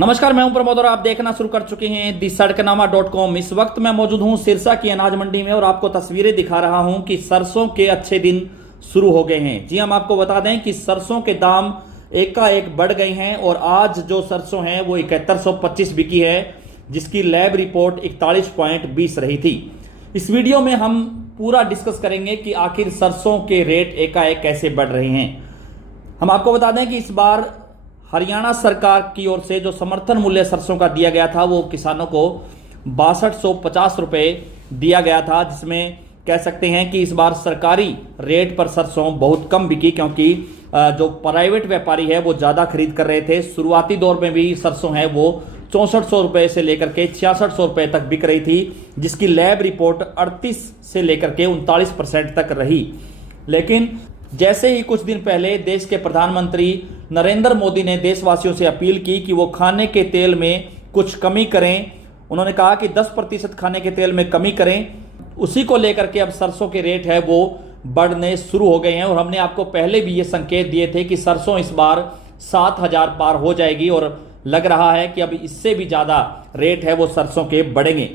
नमस्कार, मैं हूं प्रमोद और आप देखना शुरू कर चुके हैं दी सड़कनामा.com। इस वक्त मैं मौजूद हूं सिरसा की अनाज मंडी में और आपको तस्वीरें दिखा रहा हूं कि सरसों के अच्छे दिन शुरू हो गए हैं। जी हम आपको बता दें कि सरसों के दाम एकाएक बढ़ गए हैं और आज जो सरसों है वो 7125 बिकी है, जिसकी लैब रिपोर्ट 41.20 रही थी। इस वीडियो में हम पूरा डिस्कस करेंगे कि आखिर सरसों के रेट एकाएक कैसे बढ़ रहे हैं। हम आपको बता दें कि इस बार हरियाणा सरकार की ओर से जो समर्थन मूल्य सरसों का दिया गया था वो किसानों को 6250 रुपये दिया गया था, जिसमें कह सकते हैं कि इस बार सरकारी रेट पर सरसों बहुत कम बिकी, क्योंकि जो प्राइवेट व्यापारी है वो ज़्यादा खरीद कर रहे थे। शुरुआती दौर में भी सरसों है वो 6400 रुपये से लेकर के 6600 रुपये तक बिक रही थी, जिसकी लैब रिपोर्ट 38 से लेकर के 39% तक रही। लेकिन जैसे ही कुछ दिन पहले देश के प्रधानमंत्री नरेंद्र मोदी ने देशवासियों से अपील की कि वो खाने के तेल में कुछ कमी करें, उन्होंने कहा कि 10% खाने के तेल में कमी करें, उसी को लेकर के अब सरसों के रेट है वो बढ़ने शुरू हो गए हैं। और हमने आपको पहले भी ये संकेत दिए थे कि सरसों इस बार 7000 पार हो जाएगी और लग रहा है कि अब इससे भी ज़्यादा रेट है वो सरसों के बढ़ेंगे।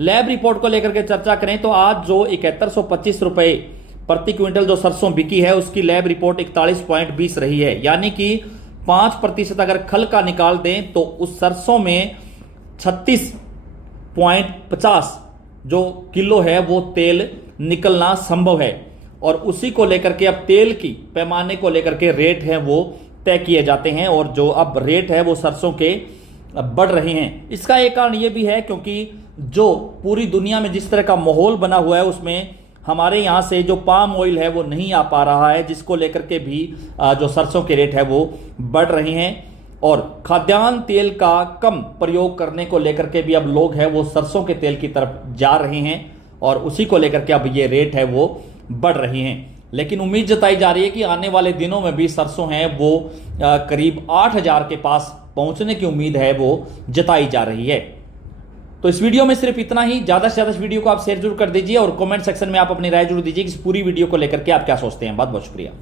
लैब रिपोर्ट को लेकर के चर्चा करें तो आज जो 7125 रुपये प्रति क्विंटल जो सरसों बिकी है उसकी लैब रिपोर्ट 41.20 रही है, यानी कि 5% अगर खल का निकाल दें तो उस सरसों में 36.50 जो किलो है वो तेल निकलना संभव है। और उसी को लेकर के अब तेल की पैमाने को लेकर के रेट हैं वो तय किए जाते हैं और जो अब रेट है वो सरसों के बढ़ रहे हैं। इसका एक कारण ये भी है क्योंकि जो पूरी दुनिया में जिस तरह का माहौल बना हुआ है उसमें हमारे यहाँ से जो पाम ऑयल है वो नहीं आ पा रहा है, जिसको लेकर के भी जो सरसों के रेट है वो बढ़ रहे हैं। और खाद्यान्न तेल का कम प्रयोग करने को लेकर के भी अब लोग हैं वो सरसों के तेल की तरफ जा रहे हैं और उसी को लेकर के अब ये रेट है वो बढ़ रहे हैं। लेकिन उम्मीद जताई जा रही है कि आने वाले दिनों में भी सरसों है वो करीब 8000 के पास पहुंचने की उम्मीद है वो जताई जा रही है। तो इस वीडियो में सिर्फ इतना ही। ज़्यादा से ज़्यादा इस वीडियो को आप शेयर जरूर कर दीजिए और कमेंट सेक्शन में आप अपनी राय जरूर दीजिए कि इस पूरी वीडियो को लेकर के आप क्या सोचते हैं। बहुत बहुत शुक्रिया।